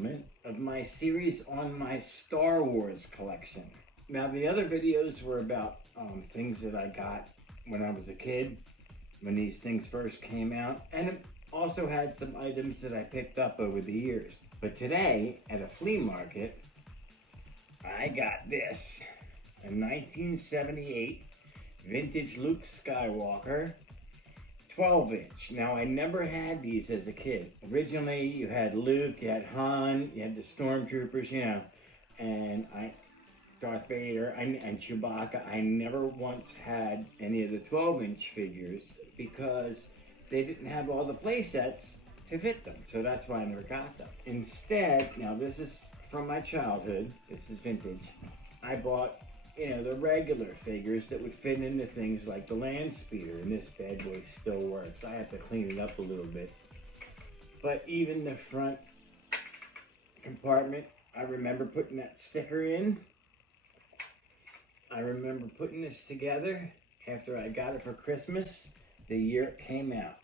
installment of my series on my Star Wars collection. Now, the other videos were about things that I got when I was a kid, when these things first came out, and it also had some items that I picked up over the years. But today, at a flea market, I got this, a 1978 vintage Luke Skywalker 12-inch. Now, I never had these as a kid. Originally, you had Luke, you had Han, you had the Stormtroopers, you know, and Darth Vader and Chewbacca. I never once had any of the 12-inch figures because they didn't have all the play sets to fit them. So that's why I never got them. Instead, now this is from my childhood. This is vintage. I bought, you know, the regular figures that would fit into things like the land speeder, and this bad boy still works. I have to clean it up a little bit. But even the front compartment, I remember putting that sticker in. I remember putting this together after I got it for Christmas, the year it came out.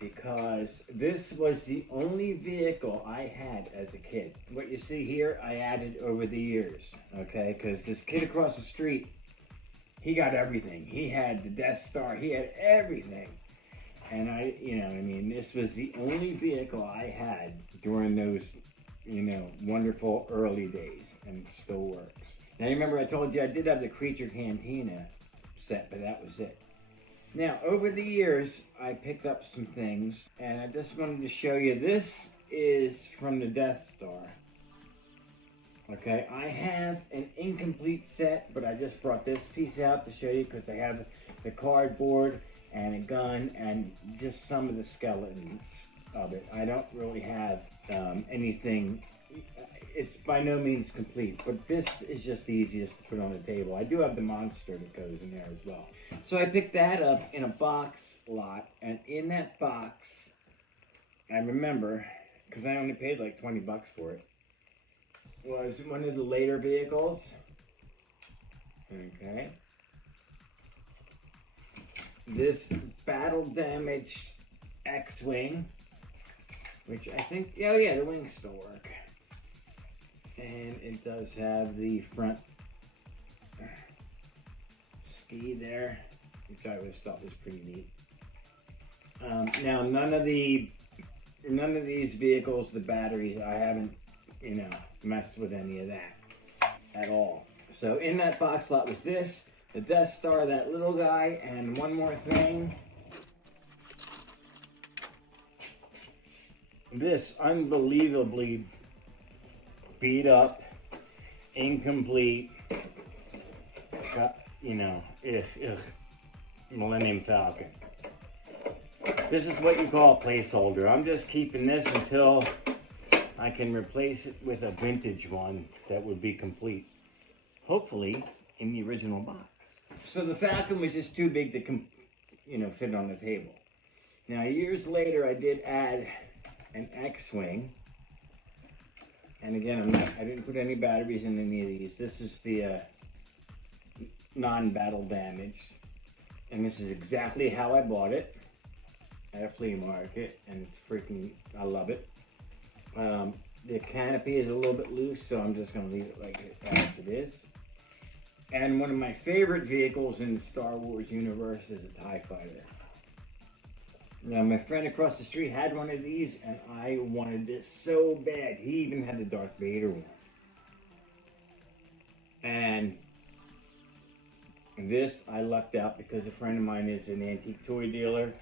Because this was the only vehicle I had as a kid. What you see here, I added over the years, okay? Because this kid across the street, he got everything. He had the Death Star, he had everything. And this was the only vehicle I had during those, wonderful early days, and it still works. Now, you remember I told you I did have the Creature Cantina set, but that was it. Now, over the years, I picked up some things, and I just wanted to show you. This is from the Death Star. Okay, I have an incomplete set, but I just brought this piece out to show you because I have the cardboard and a gun and just some of the skeletons of it. I don't really have anything. It's by no means complete, but this is just the easiest to put on the table. I do have the monster that goes in there as well. So I picked that up in a box lot, and in that box, I remember, because I only paid like 20 bucks for it, was one of the later vehicles. Okay. This battle-damaged X-Wing, which I think, oh yeah, the wings still work. And it does have the front ski there, which I always thought was pretty neat. Now, none of these vehicles, the batteries, I haven't, messed with any of that at all. So in that box lot was this, the Death Star, that little guy, and one more thing. This unbelievably beat up, incomplete, Millennium Falcon. This is what you call a placeholder. I'm just keeping this until I can replace it with a vintage one that would be complete. Hopefully in the original box. So the Falcon was just too big to fit on the table. Now, years later, I did add an X-Wing. And again, I didn't put any batteries in any of these. This is the non-battle damage. And this is exactly how I bought it at a flea market. And it's freaking, I love it. The canopy is a little bit loose, so I'm just going to leave it like as it is. And one of my favorite vehicles in the Star Wars universe is a TIE Fighter. Now, my friend across the street had one of these, and I wanted this so bad. He even had the Darth Vader one. And this, I lucked out because a friend of mine is an antique toy dealer.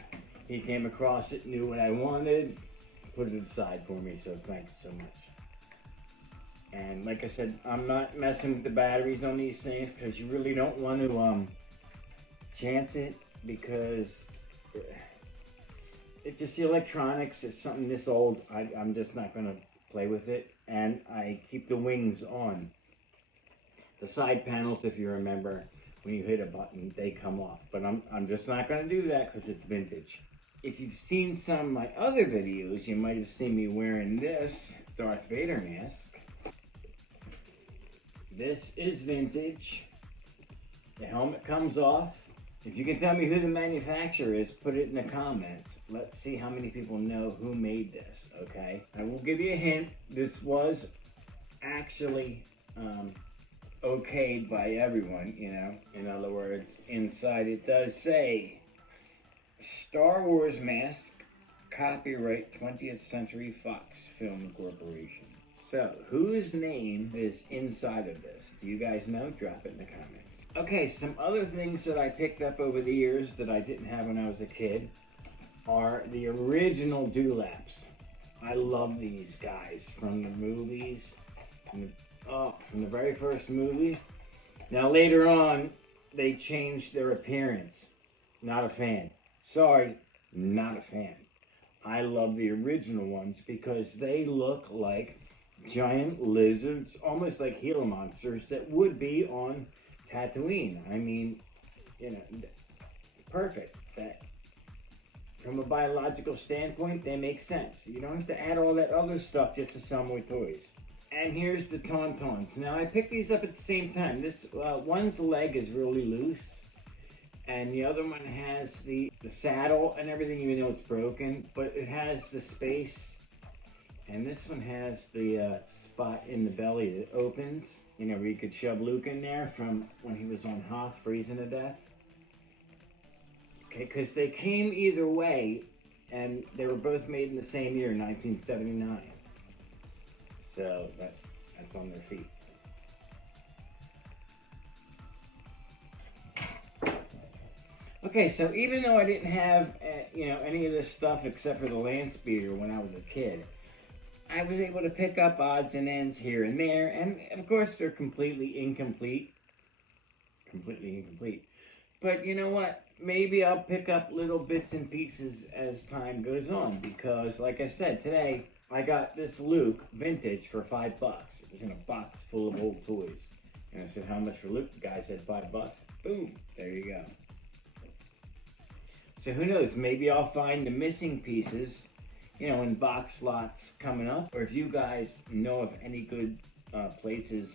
He came across it, knew what I wanted, put it aside for me, so thank you so much. And like I said, I'm not messing with the batteries on these things because you really don't want to chance it, because it's just the electronics. It's something this old. I'm just not going to play with it. And I keep the wings on. The side panels, if you remember, when you hit a button, they come off. But I'm just not going to do that because it's vintage. If you've seen some of my other videos, you might have seen me wearing this Darth Vader mask. This is vintage. The helmet comes off. If you can tell me who the manufacturer is, put it in the comments. Let's see how many people know who made this, okay? I will give you a hint. This was actually okayed by everyone, you know. In other words, inside it does say Star Wars mask, copyright 20th Century Fox Film Corporation. So, whose name is inside of this? Do you guys know? Drop it in the comments. Okay, some other things that I picked up over the years that I didn't have when I was a kid are the original dewlaps. I love these guys from the movies, from the very first movie. Now later on, they changed their appearance. Not a fan. Sorry, not a fan. I love the original ones because they look like giant lizards, almost like Gila monsters that would be on Tatooine. I mean, you know, perfect. That, from a biological standpoint, they make sense. You don't have to add all that other stuff just to sell more toys. And here's the Tauntauns. Now, I picked these up at the same time. This one's leg is really loose, and the other one has the saddle and everything, even though it's broken, but it has the space. And this one has the spot in the belly that opens, you know, where you could shove Luke in there from when he was on Hoth freezing to death. Okay, because they came either way, and they were both made in the same year, 1979. So that's on their feet. Okay, so even though I didn't have, you know, any of this stuff except for the land speeder when I was a kid, I was able to pick up odds and ends here and there, and of course they're completely incomplete. But you know what? Maybe I'll pick up little bits and pieces as time goes on, because like I said, today I got this Luke vintage for $5. It was in a box full of old toys. And I said, how much for Luke? The guy said $5. Boom, there you go. So who knows, maybe I'll find the missing pieces, you know, in box slots coming up. Or if you guys know of any good places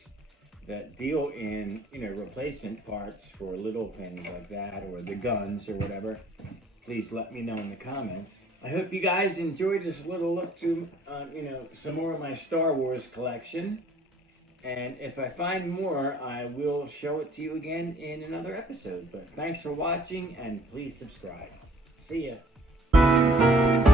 that deal in, you know, replacement parts for little things like that, or the guns or whatever, please let me know in the comments. I hope you guys enjoyed this little look to, you know, some more of my Star Wars collection. And if I find more, I will show it to you again in another episode. But thanks for watching, and please subscribe. See ya.